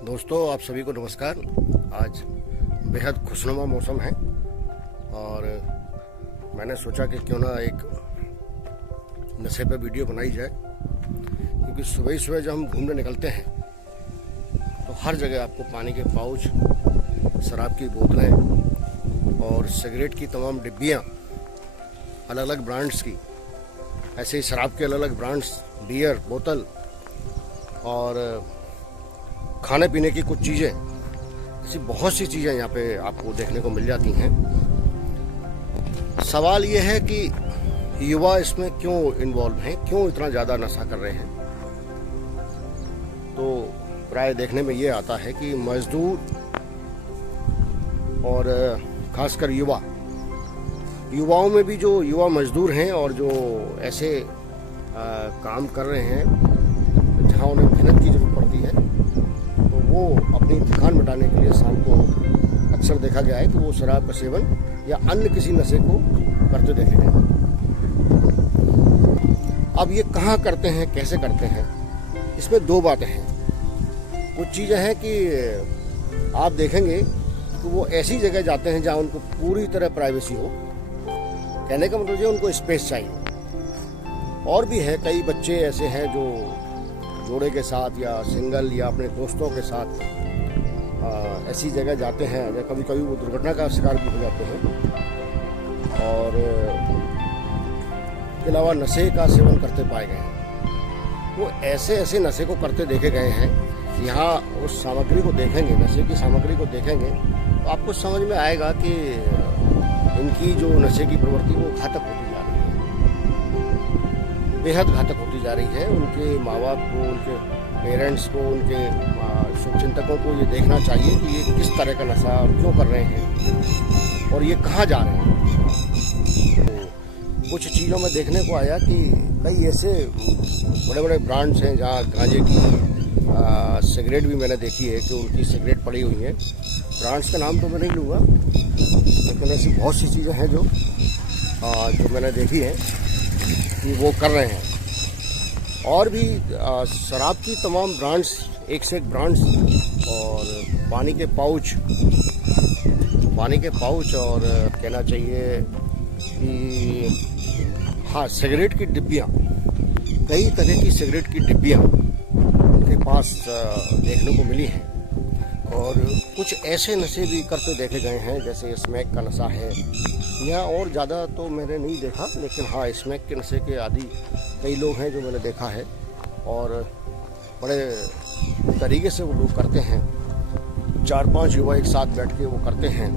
दोस्तों, आप सभी को नमस्कार। आज बेहद खुशनुमा मौसम है और मैंने सोचा कि क्यों ना एक नशे पे वीडियो बनाई जाए, क्योंकि सुबह ही सुबह जब हम घूमने निकलते हैं तो हर जगह आपको पानी के पाउच, शराब की बोतलें और सिगरेट की तमाम डिब्बियाँ अलग अलग ब्रांड्स की, ऐसे ही शराब के अलग अलग ब्रांड्स, बियर बोतल और खाने पीने की कुछ चीज़ें, ऐसी बहुत सी चीज़ें यहाँ पे आपको देखने को मिल जाती हैं। सवाल ये है कि युवा इसमें क्यों इन्वॉल्व हैं, क्यों इतना ज़्यादा नशा कर रहे हैं। तो प्राय देखने में ये आता है कि मजदूर और खासकर युवाओं में भी जो युवा मजदूर हैं और जो ऐसे काम कर रहे हैं जहाँ उन्हें मेहनत की जरूरत पड़ती है, वो अपनी थकान मिटाने के लिए शाम को अक्सर देखा गया है कि वो शराब का सेवन या अन्य किसी नशे को करते देखे गए। अब ये कहाँ करते हैं, कैसे करते हैं, इसमें दो बातें हैं। कुछ चीज़ें हैं कि आप देखेंगे कि वो ऐसी जगह जाते हैं जहाँ उनको पूरी तरह प्राइवेसी हो। कहने का मतलब ये उनको स्पेस चाहिए। और भी है, कई बच्चे ऐसे हैं जो जोड़े के साथ या सिंगल या अपने दोस्तों के साथ ऐसी जगह जाते हैं या कभी कभी वो दुर्घटना का शिकार भी हो जाते हैं और इसके अलावा नशे का सेवन करते पाए गए हैं। वो ऐसे नशे को करते देखे गए हैं। यहाँ उस सामग्री को देखेंगे, नशे की सामग्री को देखेंगे तो आपको समझ में आएगा कि इनकी जो नशे की प्रवृत्ति वो घातक होती जा रही है, बेहद घातक होती जा रही है। उनके माँ बाप को, उनके पेरेंट्स को, उनके शुभचिंतकों को ये देखना चाहिए कि ये किस तरह का नशा और क्यों कर रहे हैं और ये कहाँ जा रहे हैं। तो कुछ चीज़ों में देखने को आया कि कई ऐसे बड़े बड़े ब्रांड्स हैं जहाँ गांजे की सिगरेट भी मैंने देखी है कि उनकी सिगरेट पड़ी हुई है। ब्रांड्स का नाम तो मैं नहीं लूँगा, लेकिन ऐसी बहुत सी चीज़ें हैं जो मैंने देखी है कि वो कर रहे हैं। और भी शराब की तमाम ब्रांड्स, एक से एक ब्रांड्स, और पानी के पाउच और कहना चाहिए कि हाँ, सिगरेट की डिब्बियाँ, कई तरह की सिगरेट की डिब्बियाँ उनके पास देखने को मिली हैं। और कुछ ऐसे नशे भी करते देखे गए हैं, जैसे स्मैक का नशा है। यहाँ और ज़्यादा तो मैंने नहीं देखा, लेकिन हाँ, स्मैक के नशे के आदि कई लोग हैं जो मैंने देखा है और बड़े तरीके से वो लोग करते हैं। 4-5 युवा एक साथ बैठ के वो करते हैं।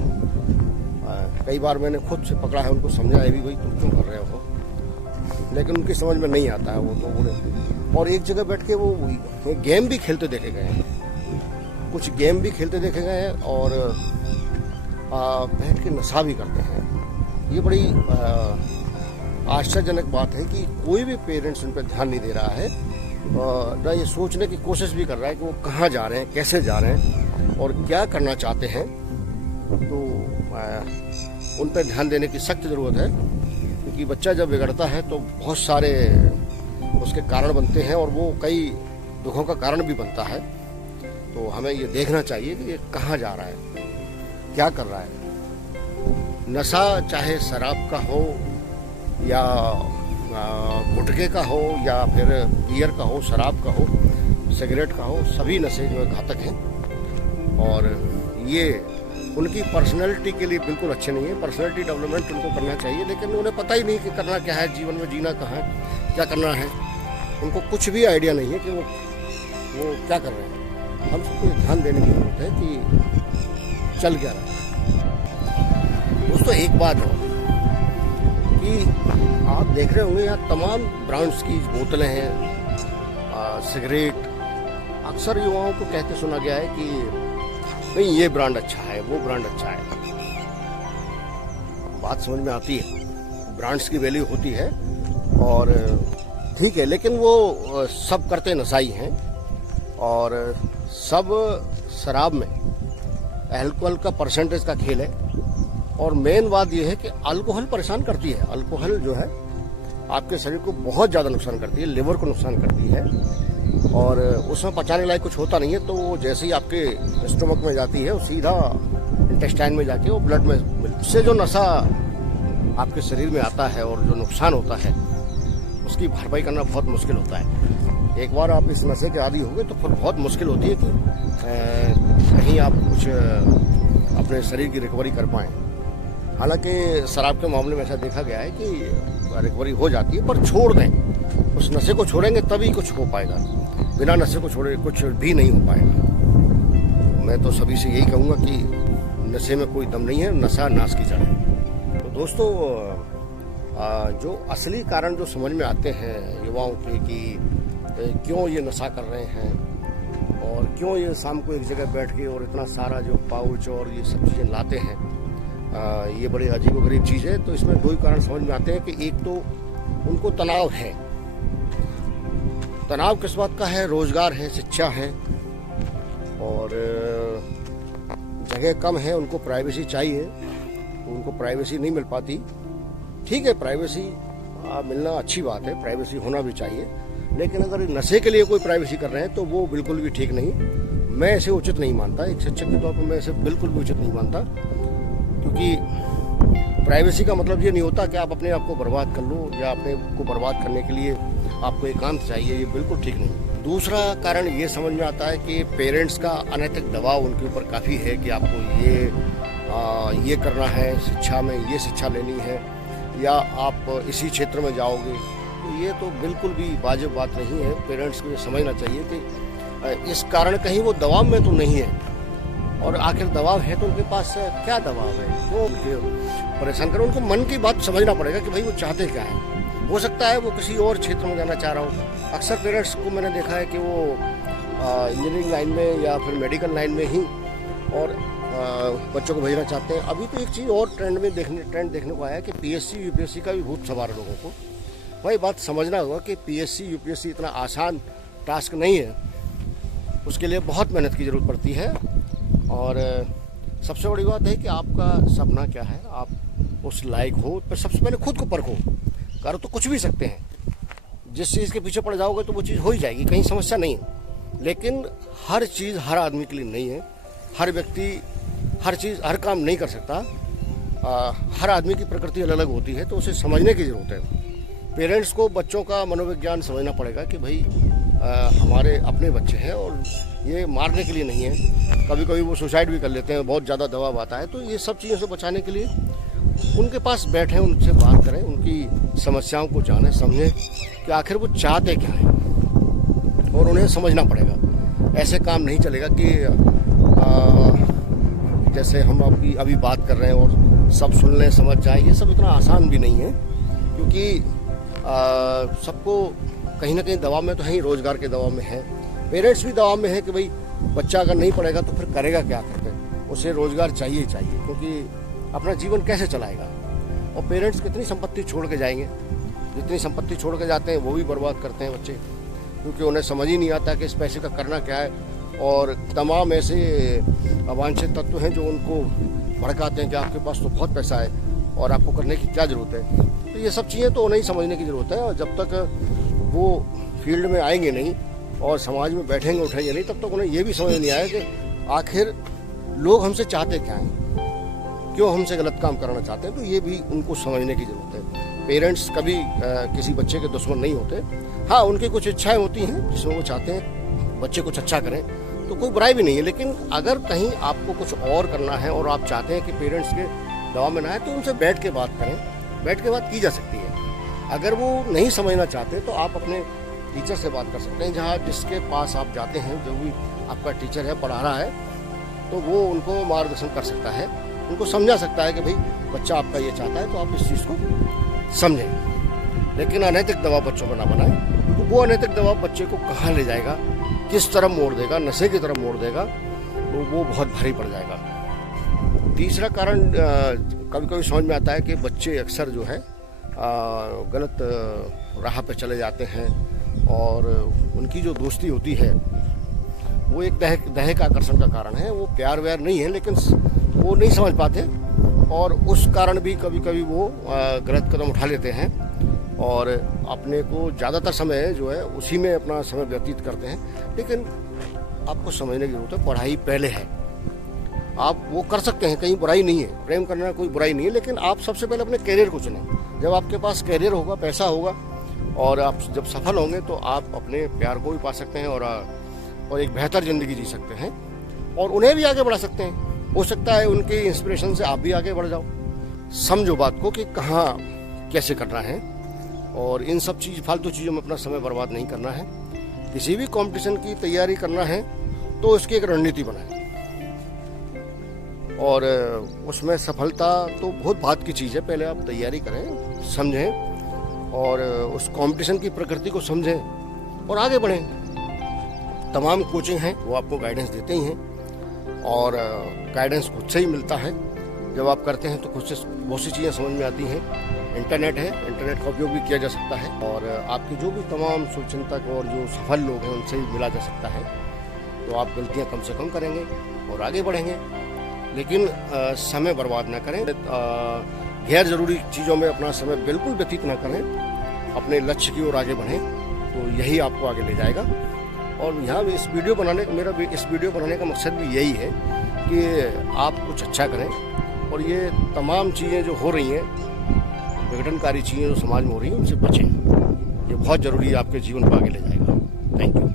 कई बार मैंने खुद से पकड़ा है, उनको समझाया भी, भाई तुम क्यों कर रहे हो, लेकिन उनकी समझ में नहीं आता है वो तो बोले। और एक जगह बैठ के वो गेम भी खेलते देखे गए हैं, कुछ गेम भी खेलते देखे गए हैं और बैठ के नशा भी करते हैं। ये बड़ी आश्चर्यजनक बात है कि कोई भी पेरेंट्स उन पर ध्यान नहीं दे रहा है, ना ये सोचने की कोशिश भी कर रहा है कि वो कहाँ जा रहे हैं, कैसे जा रहे हैं और क्या करना चाहते हैं। तो उन पर ध्यान देने की सख्त ज़रूरत है, क्योंकि बच्चा जब बिगड़ता है तो बहुत सारे उसके कारण बनते हैं और वो कई दुखों का कारण भी बनता है। तो हमें ये देखना चाहिए कि ये कहाँ जा रहा है, क्या कर रहा है। नशा चाहे शराब का हो या गुटखे का हो या फिर बियर का हो, शराब का हो, सिगरेट का हो, सभी नशे जो है घातक हैं और ये उनकी पर्सनैलिटी के लिए बिल्कुल अच्छे नहीं है। पर्सनैलिटी डेवलपमेंट उनको करना चाहिए, लेकिन उन्हें पता ही नहीं कि करना क्या है, जीवन में जीना कहाँ है, क्या करना है। उनको कुछ भी आइडिया नहीं है कि वो क्या कर रहे हैं। हम सबको ध्यान देने की जरूरत है कि चल क्या रहा है। दोस्तों, एक बात हो कि आप देख रहे होंगे यहाँ तमाम ब्रांड्स की बोतलें हैं, सिगरेट। अक्सर युवाओं को कहते सुना गया है कि नहीं, ये ब्रांड अच्छा है, वो ब्रांड अच्छा है। बात समझ में आती है, ब्रांड्स की वैल्यू होती है और ठीक है, लेकिन वो सब करते नशाई हैं और सब शराब में अल्कोहल का परसेंटेज का खेल है। और मेन बात यह है कि अल्कोहल परेशान करती है। अल्कोहल जो है आपके शरीर को बहुत ज़्यादा नुकसान करती है, लिवर को नुकसान करती है और उसमें पचाने लायक कुछ होता नहीं है, तो वो जैसे ही आपके स्टोमक में जाती है वो सीधा इंटेस्टाइन में जाके वो ब्लड में उससे जो नशा आपके शरीर में आता है और जो नुकसान होता है उसकी भरपाई करना बहुत मुश्किल होता है। एक बार आप इस नशे के आदी हो गए तो फिर बहुत मुश्किल होती है कि कहीं आप कुछ अपने शरीर की रिकवरी कर पाएँ। हालांकि शराब के मामले में ऐसा देखा गया है कि रिकवरी हो जाती है, पर छोड़ दें, उस नशे को छोड़ेंगे तभी कुछ हो पाएगा, बिना नशे को छोड़े कुछ भी नहीं हो पाएगा। मैं तो सभी से यही कहूँगा कि नशे में कोई दम नहीं है, नशा नाश की जड़ है। तो दोस्तों, जो असली कारण जो समझ में आते हैं युवाओं के कि क्यों ये नशा कर रहे हैं और क्यों ये शाम को एक जगह बैठ के और इतना सारा जो पाउच और ये सब चीज़ें लाते हैं, ये बड़ी अजीबोगरीब चीज़ है। तो इसमें दो ही कारण समझ में आते हैं कि एक तो उनको तनाव है। तनाव किस बात का है? रोजगार है, शिक्षा है और जगह कम है, उनको प्राइवेसी चाहिए, उनको प्राइवेसी नहीं मिल पाती। ठीक है, प्राइवेसी मिलना अच्छी बात है, प्राइवेसी होना भी चाहिए, लेकिन अगर नशे के लिए कोई प्राइवेसी कर रहे हैं तो वो बिल्कुल भी ठीक नहीं। मैं इसे उचित नहीं मानता, एक शिक्षक के तौर पर मैं इसे बिल्कुल भी उचित नहीं मानता, क्योंकि प्राइवेसी का मतलब ये नहीं होता कि आप अपने आप को बर्बाद कर लो या अपने को बर्बाद करने के लिए आपको एकांत चाहिए, ये बिल्कुल ठीक नहीं। दूसरा कारण ये समझ में आता है कि पेरेंट्स का अनैतिक दबाव उनके ऊपर काफ़ी है कि आपको ये करना है, शिक्षा में ये शिक्षा लेनी है या आप इसी क्षेत्र में जाओगे, तो ये तो बिल्कुल भी वाजिब बात नहीं है। पेरेंट्स को ये समझना चाहिए कि इस कारण कहीं वो दबाव में तो नहीं है, और आखिर दबाव है तो उनके पास क्या दबाव है, क्यों उनके परेशान करें। उनको मन की बात समझना पड़ेगा कि भाई वो चाहते क्या है। हो सकता है वो किसी और क्षेत्र में जाना चाह रहा हो। अक्सर पेरेंट्स को मैंने देखा है कि वो इंजीनियरिंग लाइन में या फिर मेडिकल लाइन में ही और बच्चों को भेजना चाहते हैं। अभी तो एक चीज़ और ट्रेंड देखने को आया है कि पीएससी यूपीएससी का भी भूत सवार है लोगों को। भाई बात समझना होगा कि पीएससी यूपीएससी इतना आसान टास्क नहीं है, उसके लिए बहुत मेहनत की ज़रूरत पड़ती है। और सबसे बड़ी बात है कि आपका सपना क्या है, आप उस लायक हो, पर सबसे पहले खुद को परखो। कर तो कुछ भी सकते हैं, जिस चीज़ के पीछे पड़ जाओगे तो वो चीज़ हो ही जाएगी, कहीं समस्या नहीं है। लेकिन हर चीज़ हर आदमी के लिए नहीं है, हर व्यक्ति हर चीज़ हर काम नहीं कर सकता। हर आदमी की प्रकृति अलग अलग होती है, तो उसे समझने की ज़रूरत है। पेरेंट्स को बच्चों का मनोविज्ञान समझना पड़ेगा कि भाई हमारे अपने बच्चे हैं और ये मारने के लिए नहीं है। कभी कभी वो सुसाइड भी कर लेते हैं, बहुत ज़्यादा दबाव आता है। तो ये सब चीज़ों से बचाने के लिए उनके पास बैठें, उनसे बात करें, उनकी समस्याओं को जानें, समझें कि आखिर वो चाहते क्या हैं, और उन्हें समझना पड़ेगा। ऐसे काम नहीं चलेगा कि जैसे हम अभी बात कर रहे हैं और सब सुन लें, समझ जाए। ये सब इतना आसान भी नहीं है, क्योंकि सबको कहीं ना कहीं दबाव में तो है ही, रोजगार के दबाव में है, पेरेंट्स भी दबाव में है कि भाई बच्चा अगर नहीं पढ़ेगा तो फिर करेगा क्या करके, उसे रोजगार चाहिए ही चाहिए, क्योंकि अपना जीवन कैसे चलाएगा। और पेरेंट्स कितनी संपत्ति छोड़ के जाएंगे, जितनी संपत्ति छोड़ के जाते हैं वो भी बर्बाद करते हैं बच्चे, क्योंकि उन्हें समझ ही नहीं आता कि इस पैसे का करना क्या है। और तमाम ऐसे अवांछित तत्व हैं जो उनको भड़काते हैं कि आपके पास तो बहुत पैसा है और आपको करने की क्या ज़रूरत है। तो ये सब चीज़ें तो उन्हें ही समझने की ज़रूरत है, और जब तक वो फील्ड में आएंगे नहीं और समाज में बैठेंगे उठेंगे नहीं, तब तक उन्हें ये भी समझ नहीं आया कि आखिर लोग हमसे चाहते क्या हैं, क्यों हमसे गलत काम कराना चाहते हैं। तो ये भी उनको समझने की ज़रूरत है। पेरेंट्स कभी किसी बच्चे के दुश्मन नहीं होते। हाँ, उनकी कुछ इच्छाएं होती हैं जिसमें वो चाहते हैं बच्चे कुछ अच्छा करें, तो कोई बुराई भी नहीं है। लेकिन अगर कहीं आपको कुछ और करना है और आप चाहते हैं कि पेरेंट्स के दबाव में ना आए, तो उनसे बैठ के बात करें, बैठ के बात की जा सकती है। अगर वो नहीं समझना चाहते तो आप अपने टीचर से बात कर सकते हैं, जहाँ जिसके पास आप जाते हैं, जो भी आपका टीचर है, पढ़ा रहा है, तो वो उनको मार्गदर्शन कर सकता है, उनको समझा सकता है कि भाई बच्चा आपका ये चाहता है, तो आप इस चीज़ को समझें। लेकिन अनैतिक दबाव बच्चों को ना बनाएं, तो वो अनैतिक दबाव बच्चे को कहाँ ले जाएगा, किस तरफ मोड़ देगा, नशे की तरफ मोड़ देगा, तो वो बहुत भारी पड़ जाएगा। तीसरा कारण कभी कभी समझ में आता है कि बच्चे अक्सर जो है गलत राह पे चले जाते हैं, और उनकी जो दोस्ती होती है वो एक दैहिक आकर्षण का कारण है। वो प्यार व्यार नहीं है, लेकिन वो नहीं समझ पाते, और उस कारण भी कभी कभी वो गलत कदम उठा लेते हैं। और अपने को ज़्यादातर समय जो है उसी में अपना समय व्यतीत करते हैं। लेकिन आपको समझने की जरूरत है, पढ़ाई पहले है। आप वो कर सकते हैं, कहीं बुराई नहीं है, प्रेम करना कोई बुराई नहीं है, लेकिन आप सबसे पहले अपने करियर को चुनें। जब आपके पास करियर होगा, पैसा होगा और आप जब सफल होंगे तो आप अपने प्यार को भी पा सकते हैं और एक बेहतर ज़िंदगी जी सकते हैं और उन्हें भी आगे बढ़ा सकते हैं। हो सकता है उनके इंस्पिरेशन से आप भी आगे बढ़ जाओ। समझो बात को कि कहाँ कैसे करना है और इन सब फालतू चीज़ों में अपना समय बर्बाद नहीं करना है। किसी भी कंपटीशन की तैयारी करना है तो उसकी एक रणनीति बनाएं और उसमें सफलता तो बहुत बात की चीज़ है। पहले आप तैयारी करें, समझें और उस कंपटीशन की प्रकृति को समझें और आगे बढ़ें। तमाम कोचिंग हैं वो आपको गाइडेंस देते ही हैं और गाइडेंस खुद से ही मिलता है। जब आप करते हैं तो खुद से बहुत सी चीज़ें समझ में आती हैं। इंटरनेट है, इंटरनेट का उपयोग भी किया जा सकता है और आपके जो भी तमाम शुभचिंतक और जो सफल लोग हैं उनसे भी मिला जा सकता है। तो आप गलतियां कम से कम करेंगे और आगे बढ़ेंगे। लेकिन समय बर्बाद ना करें, गैर ज़रूरी चीज़ों में अपना समय बिल्कुल व्यतीत ना करें। अपने लक्ष्य की ओर आगे बढ़ें तो यही आपको आगे ले जाएगा। और यहाँ इस वीडियो बनाने का मकसद भी यही है कि आप कुछ अच्छा करें और ये तमाम चीज़ें जो हो रही हैं, विघटनकारी चीज़ें जो समाज में हो रही हैं, उनसे बचें। ये बहुत ज़रूरी है, आपके जीवन को आगे ले जाएगा। Thank you.